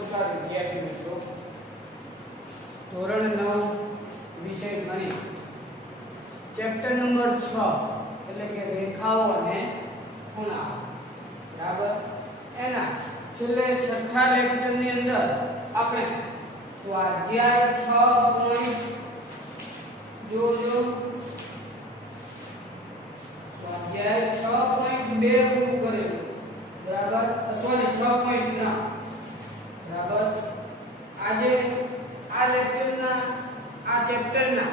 नमस्कार विद्यार्थी मित्रों, धोरण 9 विषय गणित चैप्टर नंबर 6 એટલે કે રેખાઓ અને ખૂણા બરાબર એના છેલ્લે છઠ્ઠા લેક્ચર ની અંદર આપણે સ્વાધ્યાય 6 પોઈન્ટ જોજો સ્વાધ્યાય 6.2 પૂરું કરેલું बराबर सॉरी 6.9 बराबर आज आ लेक्चर ना आ चैप्टर ना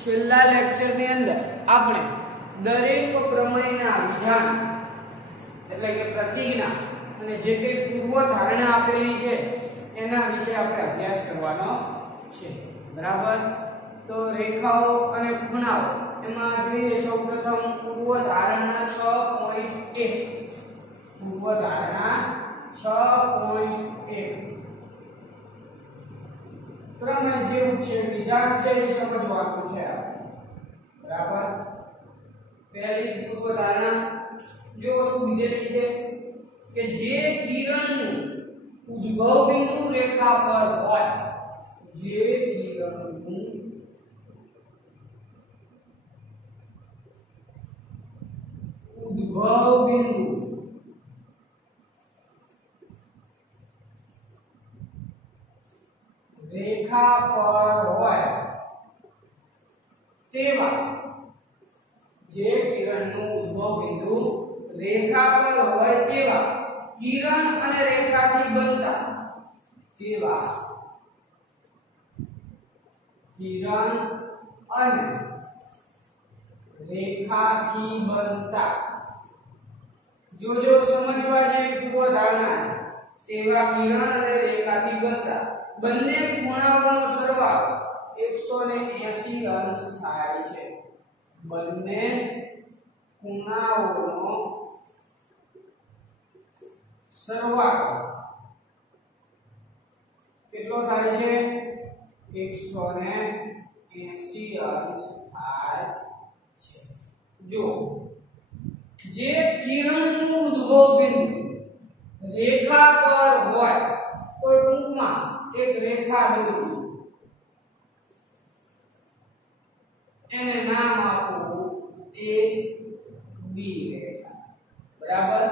छेल्ला लेक्चर ની અંદર આપણે દરેક પ્રમેયના વિધાન એટલે કે પ્રતિજ્ઞા અને જે કંઈ પૂર્વ ધારણા આપેલી છે એના વિશે આપણે અભ્યાસ કરવાનો છે બરાબર। તો રેખાઓ અને ખૂણાઓ એમાં જોઈએ સૌપ્રથમ પૂર્વ ધારણા 6.1 पूर्व धारणा 6.1 प्रमेय जेवू छे विधान छे ए समजवानुं छे बराबर। पहली पूर्व धारणा जो शुं विधेयक छे के जे किरण उद्भव बिंदु रेखा पर होय जे किरण उद्भव बिंदु रेखा पर होय तेवा जे किरणનું ઉદ્ભવ બિંદુ રેખા પર હોય તેવા કિરણ અને રેખાથી બનતા તેવા કિરણ અને રેખાથી બનતા जो जो समझवा जेवी पूर्वधारणा છે તેવા કિરણ અને રેખાથી બનતા બંને ખૂણાઓનો સરવાળો 180 અંશ થાય છે। બંને ખૂણાઓનો સરવાળો કેટલો થાય છે 180 અંશ થાય છે। જો જે કિરણનું ઉદ્ભવ બિંદુ રેખા પર હોય તો ટૂંકમાં एक रेखा दોરો એને નામ આપો ए बी रेखा बराबर।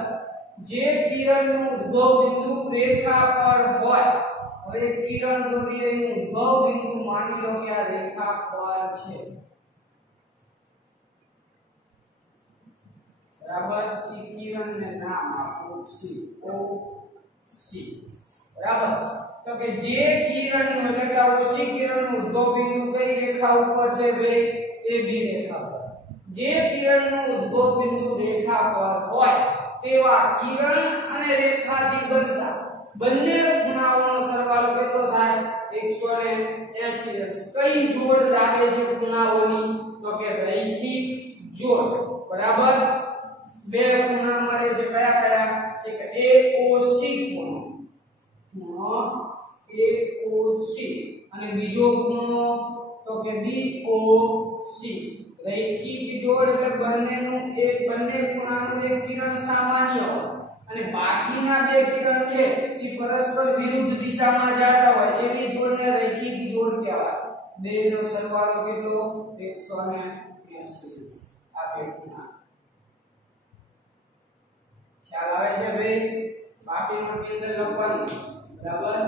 जे किरणનું ઉદ્ભવ બિંદુ રેખા પર હોય હવે કિરણ દોરીએ એનું ઉદ્ભવ બિંદુ માની લો કે આ રેખા પર છે बराबर। ई किरणને નામ આપો सी ओ सी बराबर। तो के जे किरण એટલે કે ઓસી કિરણનું ઉદ્ભવ બિંદુ કઈ રેખા ઉપર છે ભાઈ એ બી રેખા પર। જે કિરણનું ઉદ્ભવ બિંદુ રેખા પર હોય તેવા કિરણ અને રેખાથી બનતા બંને ખૂણાઓનો સરવાળો કેટલો થાય 180 અંશ। કઈ જોડ લાગે છે ખૂણાઓની તો કે રૈખિક જોડ બરાબર। બે ખૂણા મળે છે કયા કયા એક એઓસી ખૂણો AOC અને બીજો ખૂણો તો કે BOC। રૈખિક જોડ એટલે બંનેનું એક બંને ખૂણાનું એક કિરણ સામાન્ય અને બાકીના બે કિરણ છે એ પરસ્પર વિરુદ્ધ દિશામાં જતા હોય એવી જોડને રૈખિક જોડ કહેવાય। બેનો સરવાળો કેટલો 180 આ બે ખૂણા ખ્યાલ આવે છે ભાઈ। બાકી નોટની અંદર લખવાનું બરાબર।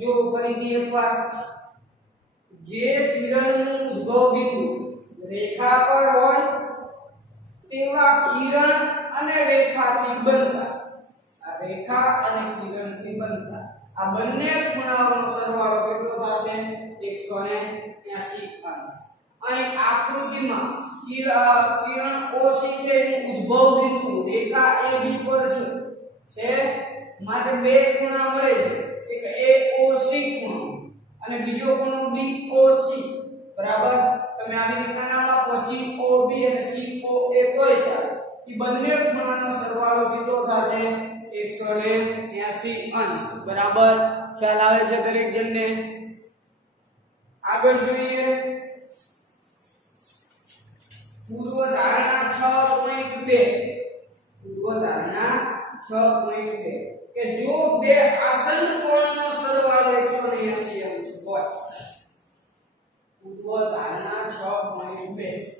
जो फरीથી એકવાર જે કિરણનું ઉદ્ભવ બિંદુ રેખા પર હોય તેવા કિરણ અને રેખાથી બનતા આ રેખા અને કિરણથી બનતા આ બંને ખૂણાઓનો સરવાળો કેટલો થશે 180 અંશ। અહીં આકૃતિમાં કિરણ OC છે એનું ઉદ્ભવ બિંદુ રેખા AB પર છે માટે બે ખૂણા મળે છે एक AOC ખૂણો અને બીજો ખૂણો BOC બરાબર। તમે આવી રીતના નામ આપો COB અને COA કોઈ ચાલે ઈ બંને ખૂણાનો સરવાળો કેટલો થશે 180 અંશ બરાબર। ખ્યાલ આવે છે દરેક જણને। આગળ જોઈએ પૂર્વ ધારણા 6.2 પૂર્વ ધારણા 6.2 કે જો બે આસન કોણનો પૂર્વ ધારણા 6.2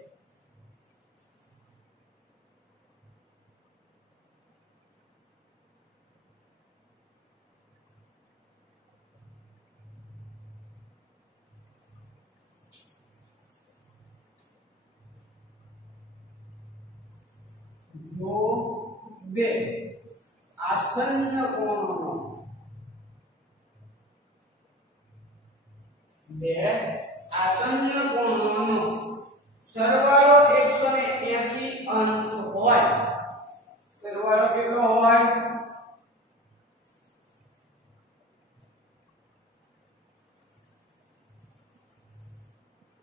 જો બે આસન્ન કોણનો સરવાળો 180 અંશ હોય, સરવાળો કેટલો હોય?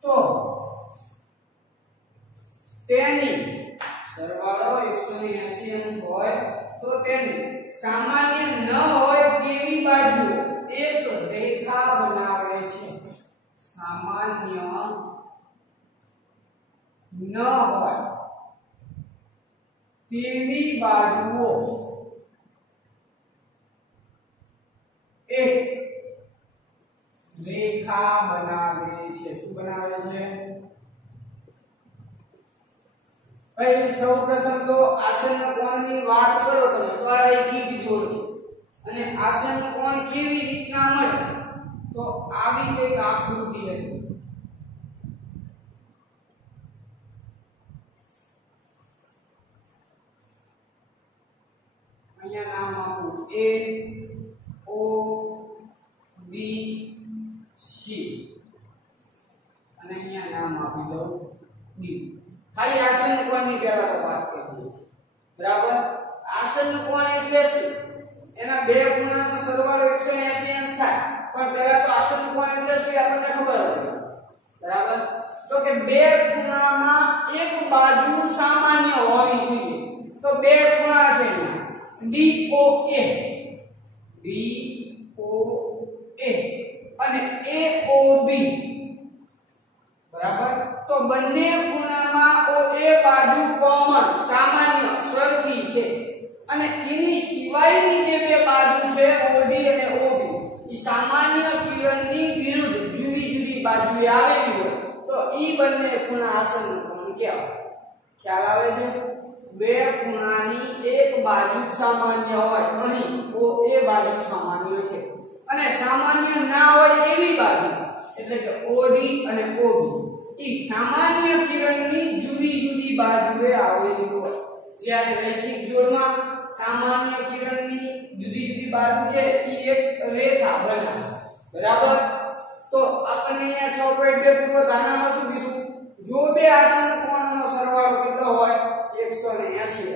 તો તેની સરવાળો 180 અંશ હોય તો તેની સામાન્ય ન હોય તેવી બાજુ એક રેખા બનાવે છે. સામાન્ય ન હોય તેવી બાજુઓ એક રેખા બનાવે છે. શું બનાવે છે ભાઈ? સૌપ્રથમ તો આસન્ન કોણની વાત કરો તમે તો આ રેખિક જોડ છે અને આસન્ન કોણ કેવી રીતના મળે તો આવી એક આકૃતિ હતી. અહીંયા નામ આપું A O B C અને અહીંયા નામ આપી દઉં D. ખાલી આસન્ન કોણની પહેલા તો વાત કરી દઈએ. બરાબર? આસન્ન કોણ એટલે શું? એના બે ખૂણાનો સરવાળો 180 અંશ થાય. પણ પહેલા તો આસન્ન કોણ એટલે શું આપણને ખબર હોય. બરાબર? તો કે બે ખૂણામાં એક બાજુ સામાન્ય હોવી જોઈએ. તો બે ખૂણા છે અહીંયા DOA અને AOB. બરાબર? તો બંને ખૂણામાં OA બાજુ કોમન સામાન્ય સરખી છે અને એની સિવાયની જે બે બાજુ છે OD અને OB એ સામાન્ય કિરણની વિરુદ્ધ જુદી જુદી બાજુએ આવેલી હોય તો ઈ બંને ખૂણા આસન્ન કોણ કહેવાય. ખ્યાલ આવે છે? બે ખૂણાની એક બાજુ સામાન્ય હોય, અહીં OA બાજુ સામાન્ય છે અને સામાન્ય ના હોય એવી બાજુ એટલે કે OD અને OB ઈ સામાન્ય કિરણની જુદી જુદી બાજુએ આવેલી હોય. જ્યારે રૈખિક જોડમાં સામાન્ય કિરણની જુદી જુદી બાજુ છે ઈ એક રેખા બનાવે. બરાબર? તો આપણને અહીંયા 6.2 પૂર્વ ધારણામાં શું કીધું? જો બે આસન્ન કોણનો સરવાળો કેટલો હોય 180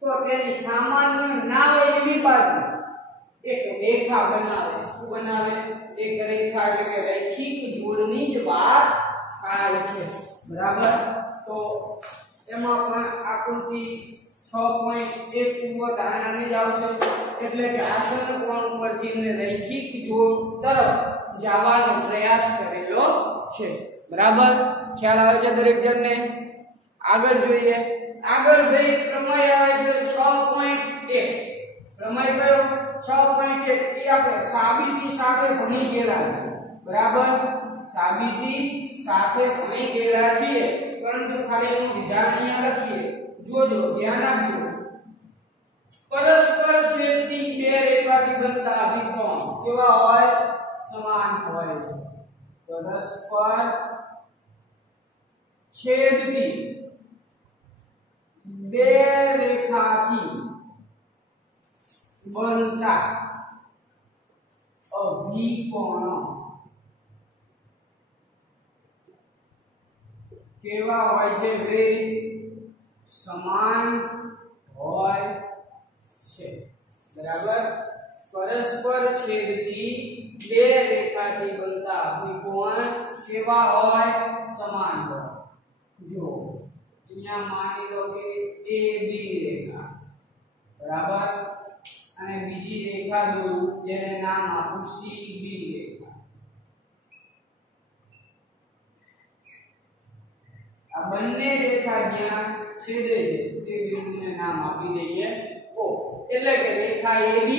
તો તેની સામાન્ય ના હોય એવી બાજુ એક રેખા બનાવે. શું બનાવે? એક રેખા એટલે કે રૈખિક જોડની જ વાત થાય છે. બરાબર? તો એમાં પણ આકૃતિ 6.1 પૂર્વ ધારણાની જ આવશે એટલે કે આસન્ન કોણ ઉપરથી ને રૈખિક જોડ તરફ જવાનો પ્રયાસ કરેલો છે. બરાબર? ખ્યાલ આવે છે દરેક જણને? આગળ જોઈએ. આગળ ભાઈ પ્રમેય આવે છે 6.1. પ્રમેય કયો? 6.1 એ આપણે સાબિતી સાથે ભણી ગયેલા છે. બરાબર? સાબિતી સાથે ભણી ગયેલા છીએ પરંતુ ખાલી એનું વિધાન અહીંયા લખીએ. જોજો, ધ્યાન આપજો. પરસ્પર છેદતી બે રેખાથી બનતા અભિકોણ કેવા હોય? સમાન હોય. પરસ્પર છેદતી બે રેખાથી બનતા અભિકોણો કેવા હોય છે? બે સમાન હોય છે. બરાબર? પરસ્પર છેદતી બે રેખાથી બનતા અભિકોણ કેવા હોય? સમાન હોય. જો અહીંયા માની લો કે AB રેખા. બરાબર? અને બીજી રેખા દોરું જેને નામ આપું CD રેખા. આ બંને રેખા જ્યાં છેદે છે તે બિંદુને નામ આપી દઈએ O. એટલે કે રેખા AB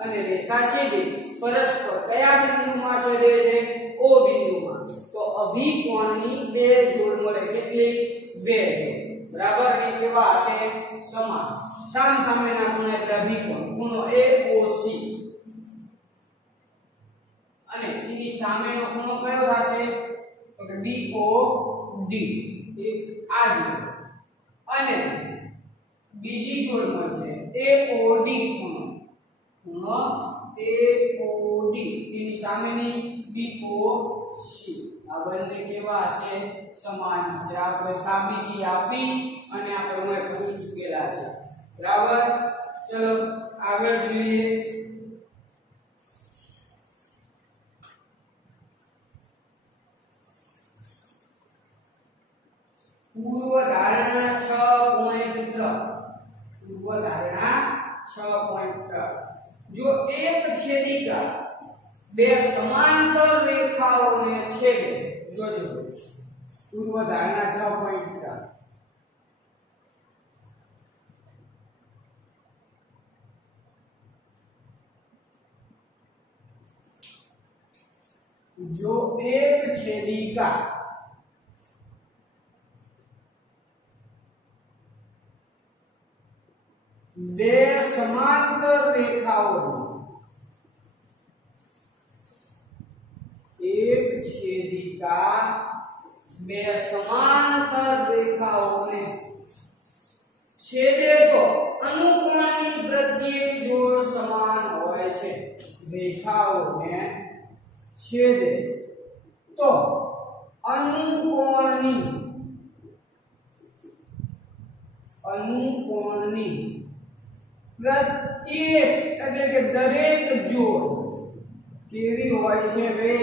અને રેખા CD પરસ્પર કયા બિંદુમાં છેદે છે? O બિંદુમાં. તો અભિકોણની બે જોડ મળે કેટલી બે જોડ બરાબર એ કેવા હશે સમાન સામ સામેના ખૂણા એટલે અભિકોણ ખૂણો AOC અને એની સામેનો ખૂણો કયો થશે તો કે BOD એક આ જોડ અને બીજી જોડ મળશે AOD ખૂણો AOD એની સામેની BOC આ બંને કેવા છે સમાન છે આપણે સાબિતી આપી અને આપણે પૂરી ચૂકેલા છે બરાબર ચલો આગળ જોઈએ પૂર્વધારણા 6.3 જો એક છેદિકા બે સમાંતર રેખાઓને છેદે જોજો પૂર્વધારણા 6.3 જો એક છેદિકા બે સમાંતર રેખાઓને एक छेदिका બે સમાંતર રેખાઓને છેદે તો અનુકોણની પ્રત્યેક જોડ સમાન હોય છે રેખાઓને છેદે તો અનુકોણની પ્રત્યેક એટલે કે દરેક જોડ કેવી હોય છે બે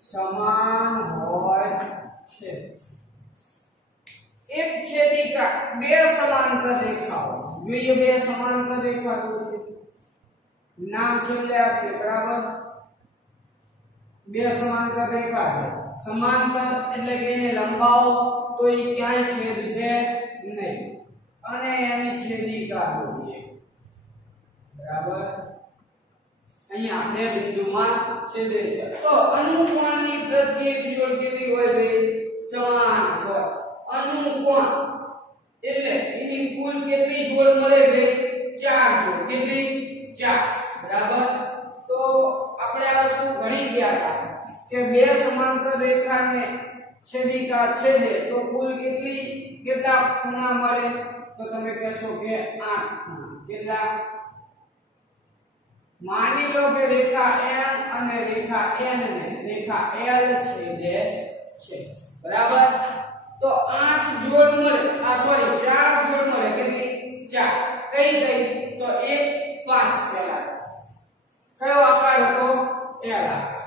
સમાન હોય છે એક છેદિકા બે સમાંતર રેખાઓ જોઈએ બે સમાંતર રેખાઓ નામ છેલ્લે આપીએ બરાબર બે સમાંતર રેખા છે સમાંતર એટલે કે એને લંબાવો તો એ ક્યાંય છેદશે નહીં અને એની છેદિકા જોઈએ બરાબર અહીંયા બે બિંદુમાં છેદે છે તો અનુકોણની પ્રત્યેક જોડ કેવી હોય બે સમાન હોય અનુકોણ એટલે એની કુલ કેટલી જોડ મળે બે ચાર જોડ કેટલી ચાર બરાબર તો આપણે આ વસ્તુ ગણી ગયા હતા કે બે સમાંતર રેખાને છેદિકા છેદે તો કુલ કેટલા ખૂણા મળે તો તમે કહેશો કે 8 ખૂણા કેટલા માની લો કે રેખા M અને રેખા N ને રેખા L છેદે છે બરાબર તો 8 જોડ મળે આ સોરી 4 જોડ મળે કેટલી 4 કઈ તો 1 5 પહેલા કયો આકાર હતો L આકાર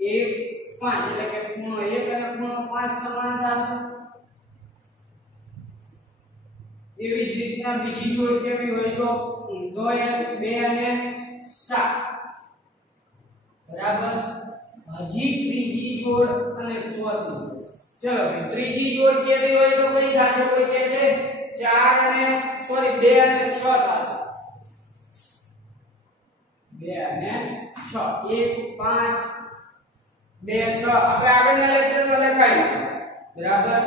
1 5 એટલે કે ખૂણો 1 અને ખૂણો 5 સમાન થશે એવી જ રીતના બીજી જોડ કેવી હોય તો 2 અને 7 બરાબર હજી ત્રીજી જોડ અને ચોથી ચલો ભાઈ ત્રીજી જોડ કેવી હોય તો કઈ થશે કોઈ કહે છે 4 અને સોરી 2 અને 6 થશે 2 અને 6 1 5 2 6 આપણે આગળના લેક્ચરમાં લખાયું બરાબર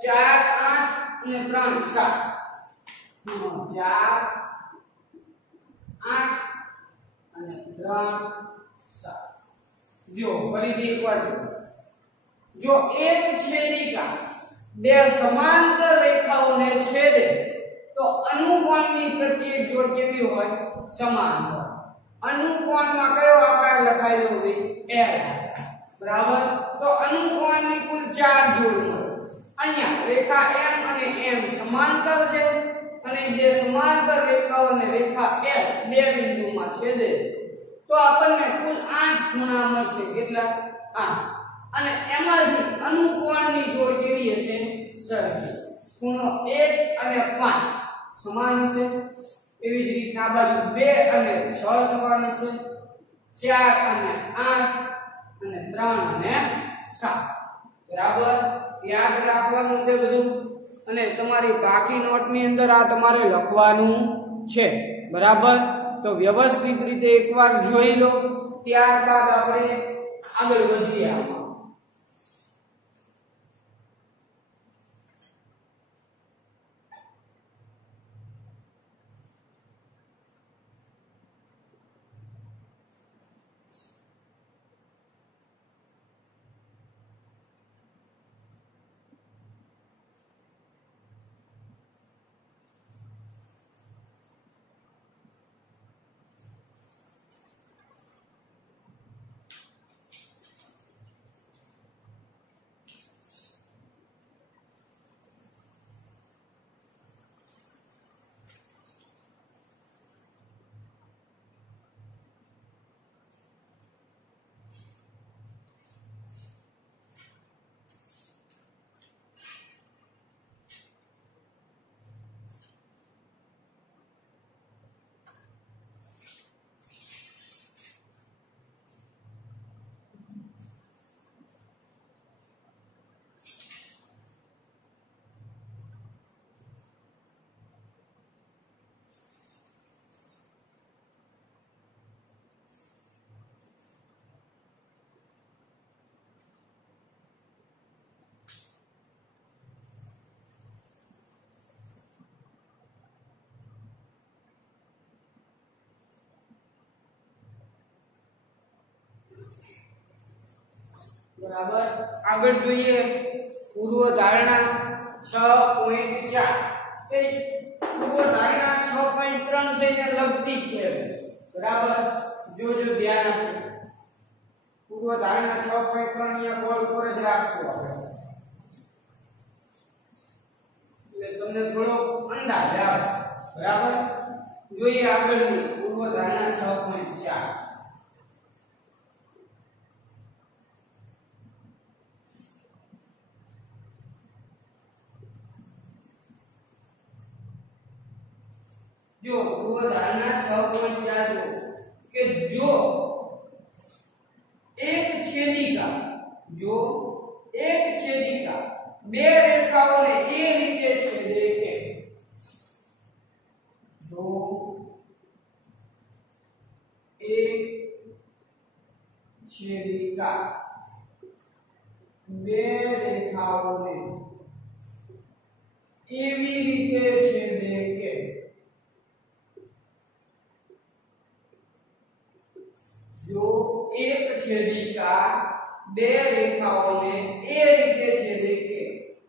4 8 અને 3 7 4 8 અને 3 7 જો ફરીથી એકવાર જો એક છેદિકા બે સમાંતર રેખાઓને છેદે તો અનુકોણની પ્રત્યેક જોડ કેવી હોય સમાન હોય અનુકોણમાં કયો આકાર લખાયેલો હોય L બરાબર તો અનુકોણની કુલ 4 જોડ મળે અહીંયા રેખા M અને M સમાંતર છે અને બે સમાંતર રેખાઓને રેખા L બે બિંદુમાં છેદે તો આપણને કુલ 8 ખૂણા મળશે કેટલા 8 અને એમાંથી અનુકોણની જોડ કેવી હશે સરખી ખૂણો 1 અને 5 સમાન હશે એવી જ રીતના આ બાજુ 2 અને 6 સમાન હશે 4 અને 8 અને 3 અને 7 બરાબર યાદ રાખવાનું છે બધું અને તમારી બાકી નોટની અંદર આ તમારે લખવાનું છે બરાબર તો વ્યવસ્થિત રીતે એકવાર જોઈ લો ત્યારબાદ આપણે આગળ વધીએ આમાં बराबर આગળ જોઈએ પૂર્વ ધારણા 6.4 કે પૂર્વ ધારણા 6.3 છે ને લગતી છે બરાબર જોજો ધ્યાન આપો પૂર્વ ધારણા 6.3 અહીંયા બોર્ડ ઉપર જ રાખશું આપણે એટલે તમને થોડો અંદાજ આવે બરાબર જોઈએ આગળની પૂર્વ ધારણા 6.4 जो पूर्व धारणा 6.4 कि जो एक छेदिका बे रेखाओं ने ए रीते छेदे के जो एक छेदिका बे रेखाओं ने एवी रीते छेदे के जो एक छेदिका बे रेखाओं ने ए रीते छेदे के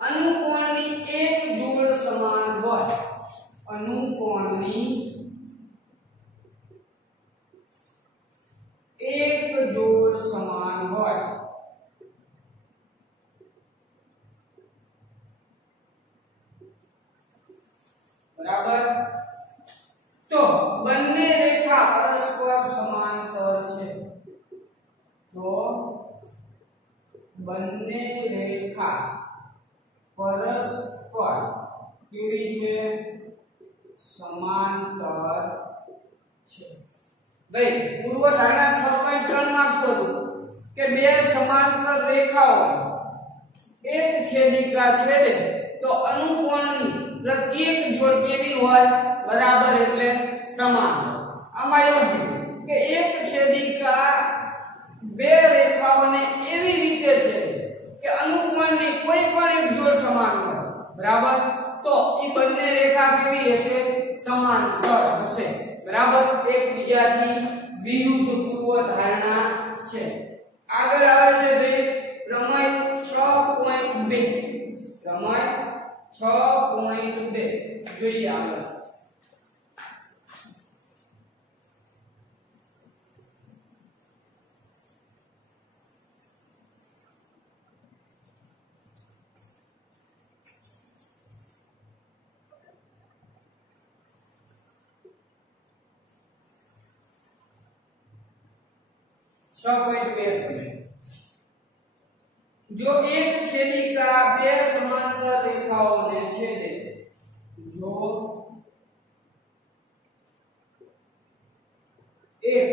अनुकोणनी एक जोड़ समान होय अनुकोणनी एक जोड़ समान होय बराबर तो બંને રેખા પરસ્પર સમાંતર છે तो બંને રેખા પરસ્પર કેવી છે સમાંતર છે ભાઈ પૂર્વ ધારણા 6.3 માં શું હતું કે બે સમાંતર રેખાઓ એક છેદિકા છેદે તો અનુકોણની પ્રત્યેક જોડ કેવી હોય बराबर એટલે સમાન આમાં એવું કે એક છેદિકા બે રેખાઓને એવી રીતે છે કે અનુકોણની કોઈ પણ એક જોડ સમાન હોય બરાબર તો ઈ બંને રેખા કેવી હશે સમાંતર હશે બરાબર એકબીજાથી વિરુદ્ધ પૂર્વ ધારણા છે આગળ આવે છે ભાઈ પ્રમેય 6.2 પ્રમેય 6.2 જોઈએ આગળ जो एक छेदिका बे समांतर रेखाओं ने छेदे जो एक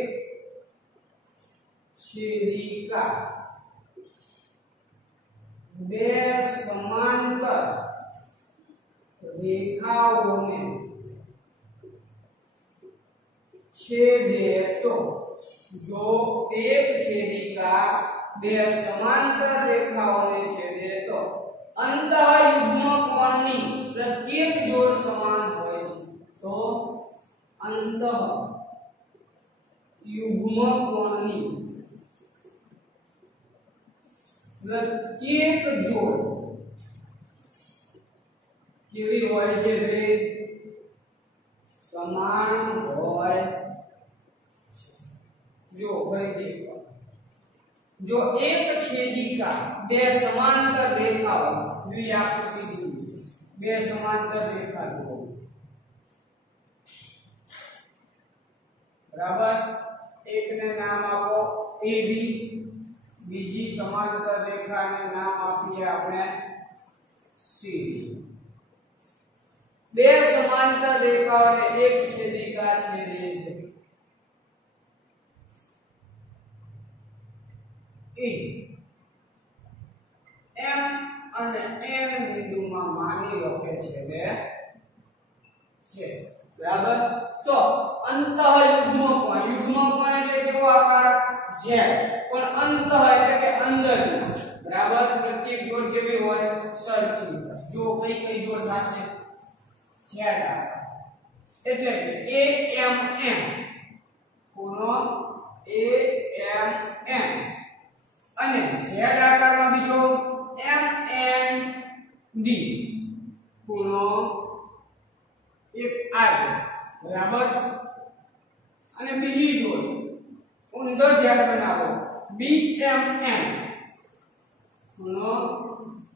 छेदिका बे समांतर रेखाओं ने छेदे तो जो एक छेदिका बे समांतर रेखाओं ने छेदे तो अंतःयुग्म कोणनी प्रत्येक जोड़ समान होय छे तो अंतःयुग्म कोणनी प्रत्येक जोड़ केवी होय छे बे समान होय जो जो एक छेदिका बे समांतर रेखाओं जो आकृति बे समांतर रेखा दो बराबर एक ने नाम आपो AB बीजी समांतर रेखा ने नाम आपीए आपने CD बे समांतर रेखाओं ने एक छेदिका छेदे छे M અને N બિંદુમાં માની લો કે છેદે છે બરાબર તો અંતઃયુગ્મ કોણ એટલે કેવો આકાર Z પણ અંતઃ એટલે કે અંદર બરાબર પ્રત્યેક જોડ કેવી હોય સરખી જો કઈ જોડ થશે Z આકાર એટલે કે AMN ખૂણો AMN અને z આકારમાં બીજો MND ખૂણો એક I બરાબર અને બીજી જોડ ઊંધો z બનાવો BMN ખૂણો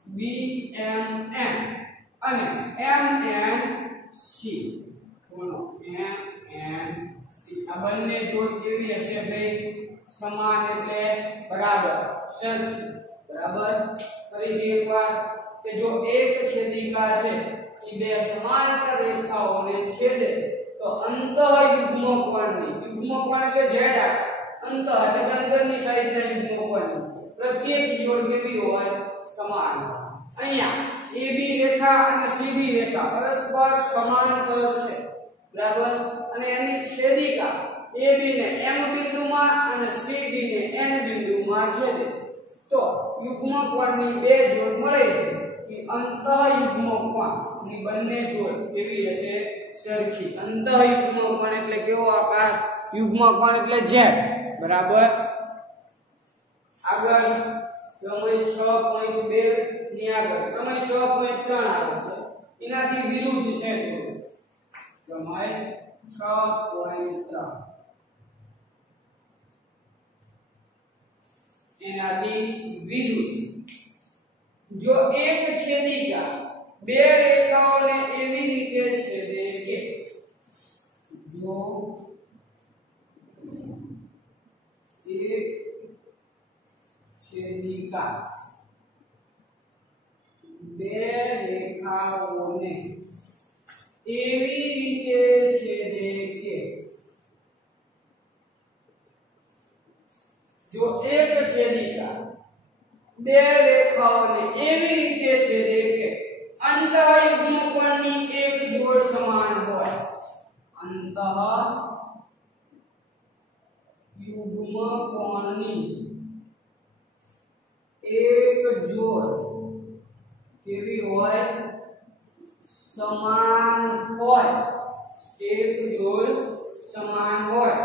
BMN અને MNC ખૂણો MNC આ બંને જોડ કેવી હશે ભાઈ સમાન એટલે બરાબર સરખી બરાબર ફરીથી એકવાર કે જો એક છેદિકા છે એ બે સમાંતર રેખાઓને છેદે તો અંતઃયુગ્મ કોણની યુગ્મ કોણ એટલે z આકાર અંતઃ એટલે અંદરની સાઈડના યુગ્મ કોણની પ્રત્યેક જોડ કેવી હોય સમાન અહીંયા AB રેખા અને CD રેખા પરસ્પર સમાંતર છે બરાબર અને એની છેદિકા AB ને M બિંદુમાં અને CD ને N બિંદુમાં છેદે તો યુગ્મ કોણની બે જોડ મળે છે કે અંતઃયુગ્મ કોણની બંને જોડ કેવી હશે સરખી અંતઃયુગ્મ કોણ એટલે કેવો આકાર યુગ્મ કોણ એટલે z બરાબર આગળ પ્રમેય 6.2 ની આગળ પ્રમેય 6.3 આવે છે એનાથી વિરુદ્ધ છે પ્રમેય 6.3 એનાથી વિરુદ્ધ જો એક છેદિકા બે રેખાઓને એવી રીતે છેદે કે જો એક છેદિકા બે રેખાઓને એવી રીતે છેદે કે જો એક છેદિકા બે રેખાઓને એવી રીતે છેદે કે અંતઃયુગ્મ કોણની એક જોડ સમાન હોય અંતઃયુગ્મ કોણની એક જોડ કેવી હોય સમાન હોય એક જોડ સમાન હોય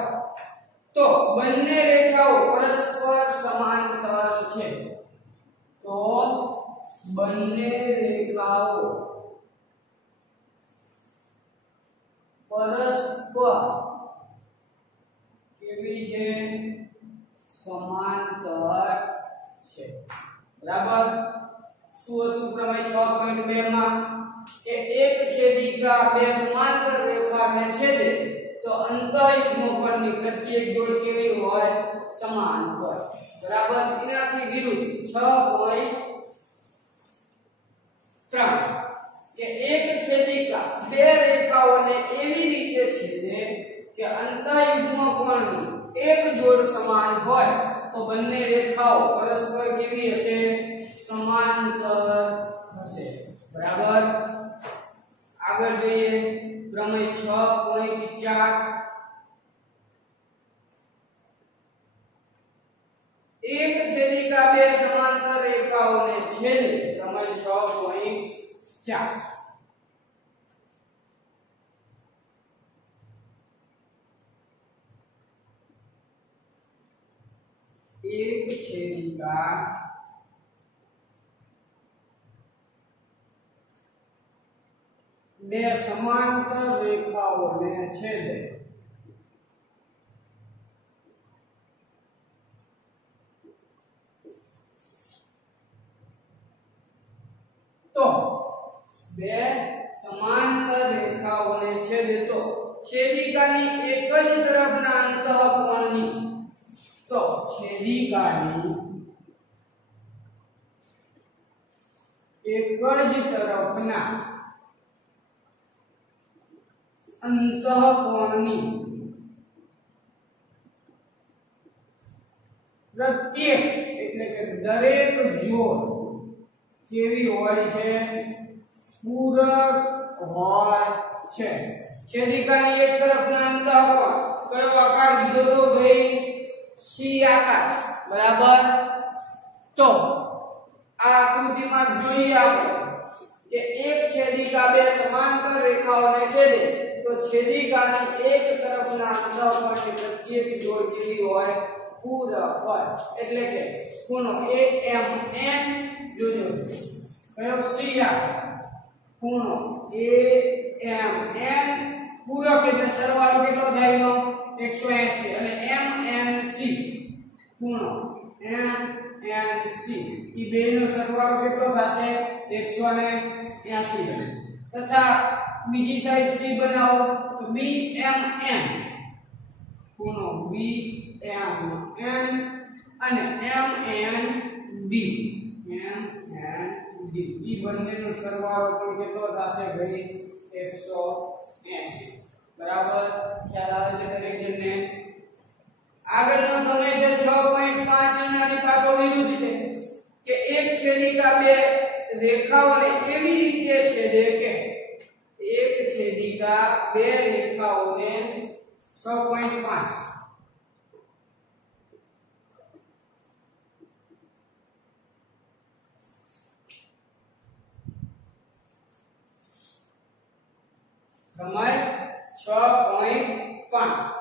તો બંને રેખાઓ પરસ્પર સમાંતર છે તો બંને રેખાઓ પરસ્પર કેવી છે સમાંતર છે બરાબર શું હતું પ્રમેય 6.2 માં કે એક છેદિકા બે સમાંતર રેખાને છેદે તો અંતઃયુગ્મ કોણની પ્રત્યેક જોડ કેવી હોય સમાન હોય બરાબર એનાથી વિરુદ્ધ 6.3 કે એક છેદિકા બે રેખાઓને એવી રીતે છેદે કે અંતઃયુગ્મ કોણની એક જોડ સમાન હોય તો બંને રેખાઓ પરસ્પર કેવી હશે સમાંતર હશે બરાબર આગળ જોઈએ પ્રમેય 6.4 એક છેદિકા બે સમાંતર રેખાઓને છેદે પ્રમેય 6.4 એક છેદિકા બે સમાંતર રેખાઓને છેદે તો બે સમાંતર રેખાઓને છેદે તો છેદિકાની એક જ તરફના અંતઃકોણની તો છેદિકાની એક જ તરફના અંતઃકોણની પ્રત્યેક એટલે કે દરેક જોડ કેવી હોય છે પૂરક હોય છે છેદિકાની એક તરફના અંતઃકોણ કયો આકાર દીધો તો ભાઈ સી આકાર બરાબર તો આ આકૃતિમાં જોઈએ આપણે કે એક છેદિકા બે સમાંતર રેખાઓને છેદે તો છેદિકાની એક તરફના અંતઃકોણની પ્રત્યેક જોડ કેવી હોય પૂરક એટલે કે ખૂણો AMN જોજો કયો C આવે ખૂણો AMN પૂરક એટલે સરવાળો કેટલો થાય એનો 180 અને MNC ખૂણો MNC ઈ બેનો સરવાળો કેટલો થશે 180 તથા બીજી સાઈડ C બનાવો તો BMN ખૂણો BMN અને MND ઈ બંનેનો સરવાળો પણ કેટલો થશે ભાઈ 180 બરાબર ખ્યાલ આવે છે દરેક જણને આગળનો પ્રમેય છે 6.5 એનાની પાછો વિરુદ્ધ છે કે એક છેદિકા બે રેખાઓને એવી રીતે છેદે કે એક છેદિકા બે રેખાઓને 6.5 પ્રમેય 6.5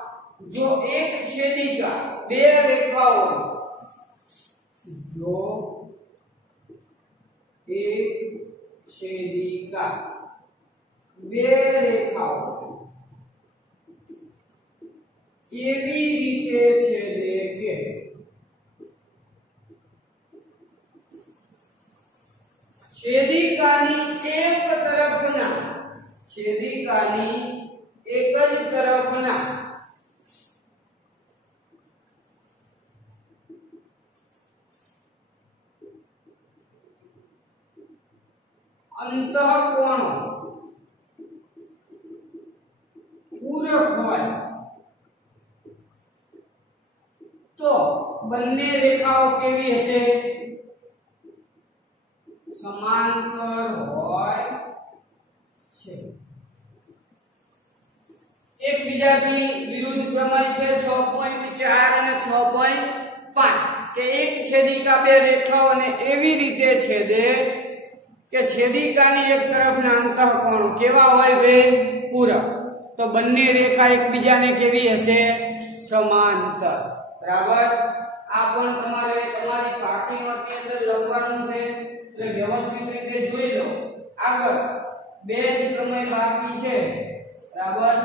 જો એક છેદિકા બે રેખાઓ જો એક છેદિકા બે રેખાઓ એવી રીતે છેદે કે છેદિકાની એક તરફના છેદિકાની એક જ તરફના અંતઃકોણો પૂરક હોય તો બંને રેખાઓ કેવી હશે સમાંતર હોય છે એકબીજાથી વિરુદ્ધ પ્રમેય છે 6.4 અને 6.5 કે એક છેદિકા બે રેખાઓને એવી રીતે છેદે કે છેદિકાની એક તરફના અંતઃકોણ કેવા હોય બે પૂરક તો બંને રેખા એકબીજાને કેવી હશે સમાંતર બરાબર આ પણ તમારે તમારી પાકીમાંથી અંદર લખવાનું છે એટલે વ્યવસ્થિત રીતે જોઈ લો આગળ બે જ પ્રમેય બાકી છે બરાબર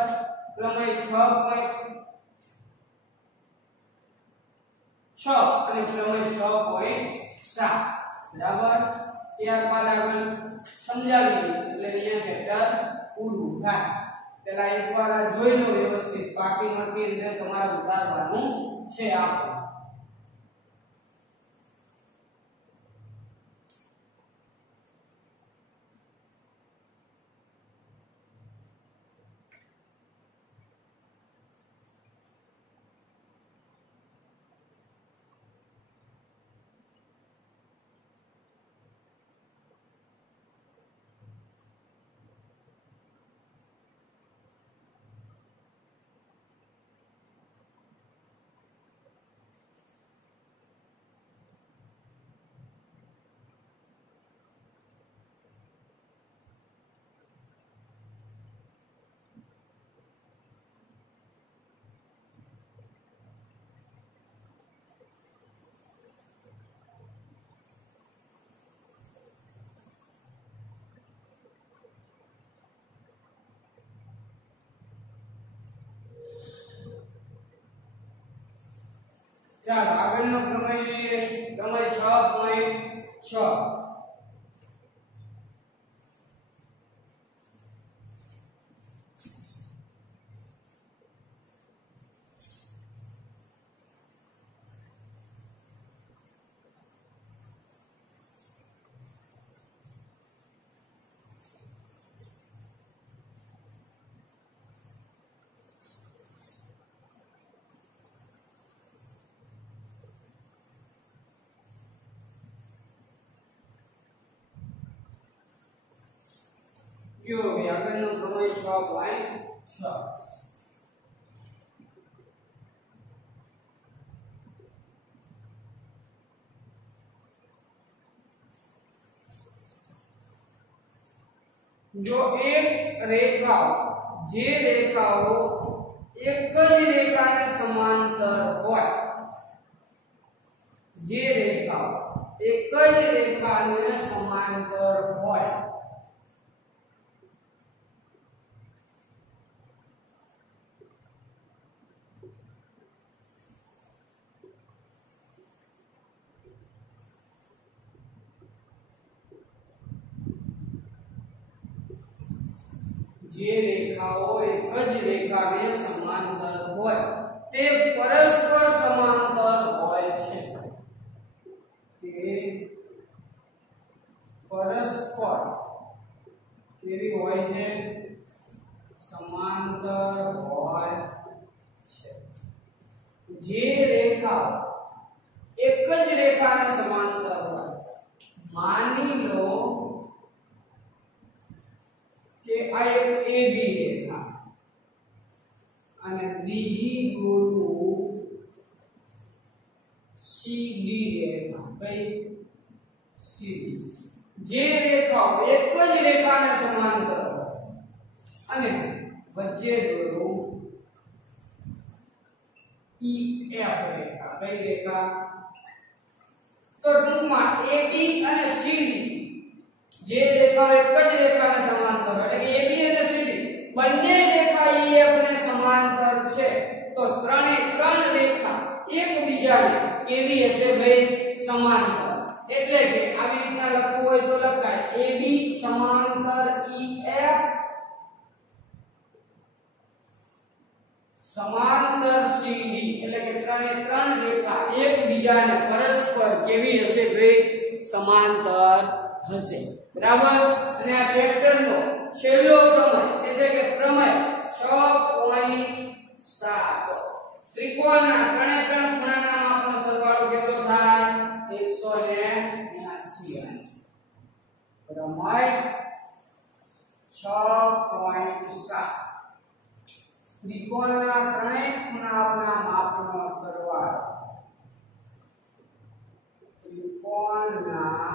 પ્રમેય 6.6 અને પ્રમેય 6.7 બરાબર ત્યારબાદ આગળ સમજાવી એટલે અહીંયા ચેપ્ટર પૂરું થાય પેલા એકવાર આ જોઈ લો વ્યવસ્થિત બાકીમાંથી અંદર તમારે ઉતારવાનું છે આપણે ચાલો આગળનો પ્રમેય જોઈએ પ્રમેય 6.6 જો આગળનો પ્રમેય 6.6 जो एक रेखाओ जे रेखाओ एक ज रेखाने समांतर होय જે રેખાઓ એક જ રેખાને સમાંતર હોય જે રેખાઓ એક જ રેખાને સમાંતર હોય તે પરસ્પર સમાંતર હોય છે તે પરસ્પર કેવી હોય છે સમાંતર હોય છે જે રેખાઓ એક જ રેખાને સમાંતર હોય માની લો કે આ એક AB રેખા અને બીજી દોરું CD રેખા કઈ CD જે રેખાઓ એક જ રેખાને સમાંતર હોય અને વચ્ચે દોરું EF રેખા કઈ રેખા તો ટૂંકમાં AB અને CD જે રેખા એક જ રેખાને સમાંતર એટલે કે AB અને CD બંને રેખા EF ને સમાંતર છે તો ત્રણે ત્રણ રેખા એકબીજાને કેવી હશે ભાઈ સમાંતર એટલે કે આવી રીતના લખવું હોય તો લખાય AB સમાંતર EF સમાંતર CD એટલે કે ત્રણે ત્રણ રેખા એકબીજાને પરસ્પર કેવી હશે ભાઈ સમાંતર હશે બરાબર અને આ ચેપ્ટર નો છેલ્લો પ્રમેય એટલે કે પ્રમેય 6.7 ત્રિકોણના ત્રણે ત્રણ ખૂણાના માપનો સરવાળો કેટલો થાય 180 પ્રમેય 6.7 ત્રિકોણના ત્રણે ખૂણાના માપનો સરવાળો ત્રિકોણના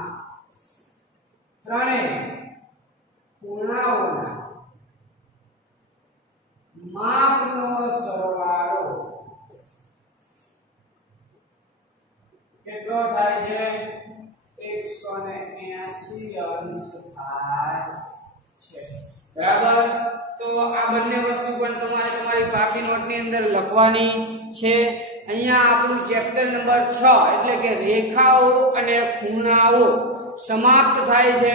ત્રણે ખૂણાઓના માપનો સરવાળો કેટલો થાય છે 180 અંશ થાય છે બરાબર તો આ બંને વસ્તુ પણ તમારે તમારી કાપી નોટની અંદર લખવાની છે અહીંયા આપણું ચેપ્ટર નંબર 6 એટલે કે રેખાઓ અને ખૂણાઓ સમાપ્ત થાય છે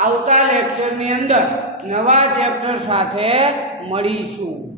આવતા લેક્ચરની અંદર નવા ચેપ્ટર સાથે મળીશું।